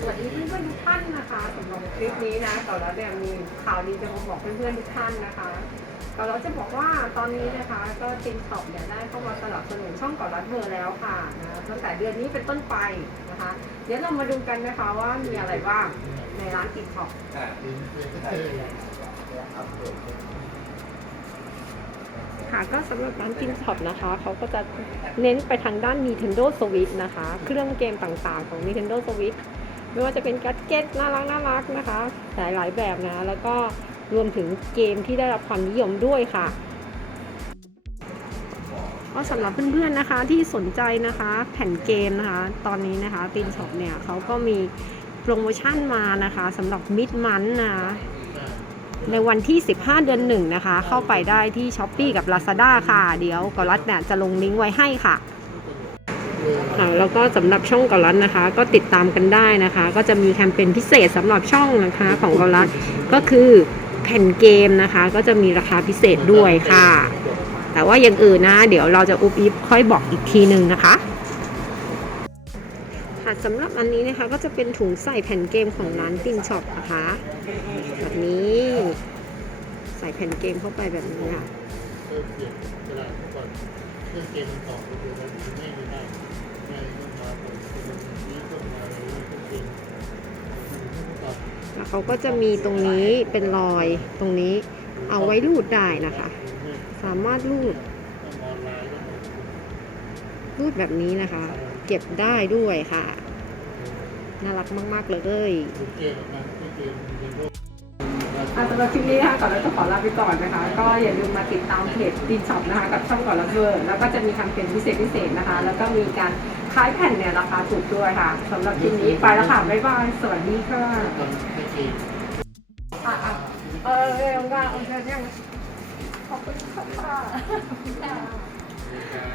สวัสดีเพื่อนๆทุกท่านนะคะสำหรับคลิปนี้นะก่อแล้วเนี่ยมีข่าวดีจะมาบอกเพื่อนๆทุกท่านนะคะก่อนเราจะบอกว่าตอนนี้นะคะ ก็ตินช็อปเนี่ยได้เข้ามาสนับสนุนช่องก่อรัดเบอร์แล้วค่ะนะตั้งแต่เดือนนี้เป็นต้นไปนะคะ เดี๋ยวเรามาดูกันนะคะว่ามีอะไรบ้างในร้านตินช็อปค่ะก็สำหรับร้านกินช็อปนะคะเขาก็จะเน้นไปทางด้าน Nintendo Switch นะคะ เครื่องเกมต่างๆของ Nintendo Switch ไม่ว่าจะเป็นแกดเก็ตน่ารักน่ารักนะคะ หลายๆแบบนะ แล้วก็รวมถึงเกมที่ได้รับความนิยมด้วยค่ะก็สำหรับเพื่อนๆนะคะที่สนใจนะคะแผ่นเกมนะคะ ตอนนี้นะคะตินช็อปเนี่ยเขาก็มีโปรโมชั่นมานะคะสำหรับมิดมันนะคะในวันที่ 15 เดือนหนึ่งนะคะ เข้าไปได้ที่ s h อ p e e กับ Lazada ค่ะ เดี๋ยวกอรัตเนี่ยจะลงลิงก์ไว้ให้ค่ะ ค่ะแล้วก็สำหรับช่องกอรัตนะคะ ก็ติดตามกันได้นะคะ ก็จะมีแคมเปญพิเศษสำหรับช่องนะคะของกอรัตก็คือแผ่นเกมนะคะ ก็จะมีราคาพิเศษด้วยค่ะ แต่ว่าอย่างอื่นนะ เดี๋ยวเราจะอุบอิบค่อยบอกอีกทีหนึ่งนะคะค่ะสำหรับอันนี้นะคะก็จะเป็นถุงใส่แผ่นเกมของร้านตินช็อปนะคะแบบนี้ใส่แผ่นเกมเข้าไปแบบนี้ค่ะ เขาก็จะมีตรงนี้เป็นรอยตรงนี้เอาไว้รูดได้นะคะ สามารถรูด รูดแบบนี้นะคะ เก็บได้ด้วยค่ะ น่ารักมาก ๆ เลย องเกมเกมโลกสำหรับคลิปนี้นะคะก่อนเราจะขอลาไปก่อนนะคะ ก็อย่าลืมมาติดตามเพจดีช็อปนะคะกับช่องก่อนละเบอร์แล้วก็จะมีแคมเปญพิเศษพิเศษนะคะ แล้วก็มีการขายแผ่นเนี่ยราคาถูกด้วยค่ะสำหรับคลิปนี้ไปแล้วค่ะบ๊ายบายสวัสดีค่ะอนให้เกมอะอะเออเรื่อว่าโอเคยังขอบคุณค่ะ